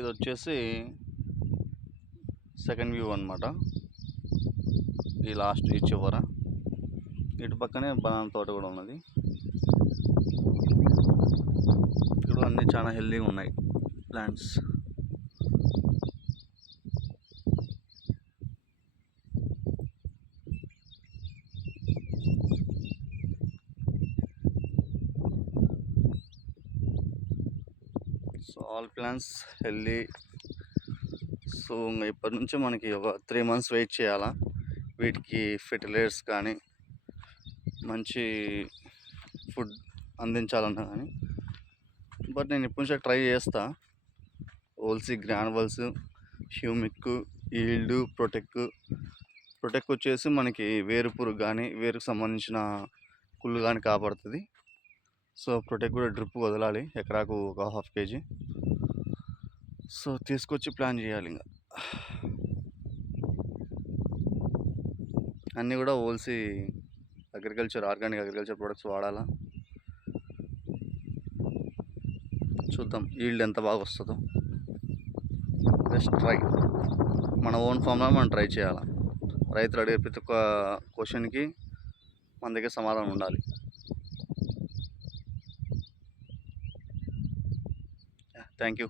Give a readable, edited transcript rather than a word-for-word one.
ఇది వచ్చేసి second view అనమాట. ఈ లాస్ట్ ఈ చివర ఇటు పక్కనే బనానా తోట కూడా ఉన్నది. ఇక్కడ అన్నీ చాలా హెల్దీగా ఉన్నాయి plants. So all plants healthy. So ఇప్పటి నుంచి మనకి ఒక 3 months వెయిట్ చేయాలా వీటికి ఫెర్టిలైజర్స్ కానీ మంచి ఫుడ్ అందించాలన్నా కానీ. బట్ నేను ఇప్పటి నుంచి ట్రై చేస్తా. ఓల్సీ గ్రానువల్స్, హ్యూమిక్, ఈల్డ్, ప్రొటెక్ట్ వచ్చేసి మనకి వేరు పురుగు కానీ వేరుకు సంబంధించిన కుళ్ళు కానీ కాపాడుతుంది. సో ప్రొటెక్ట్ కూడా డ్రిప్ వదలాలి ఎకరాకు ఒక 1/2 kg. సో తీసుకొచ్చి ప్లాన్ చేయాలి. ఇంకా అన్నీ కూడా ఓల్సీ ఆర్గానిక్ అగ్రికల్చర్ ప్రొడక్ట్స్ వాడాలా. చూద్దాం ఈల్డ్ ఎంత బాగా వస్తుందో. Best try. మన ఓన్ ఫామ్లో మనం ట్రై చేయాలి. రైతులు అడిగే ప్రతి ఒక్క క్వశ్చన్కి మన దగ్గర సమాధానం ఉండాలి. Thank you.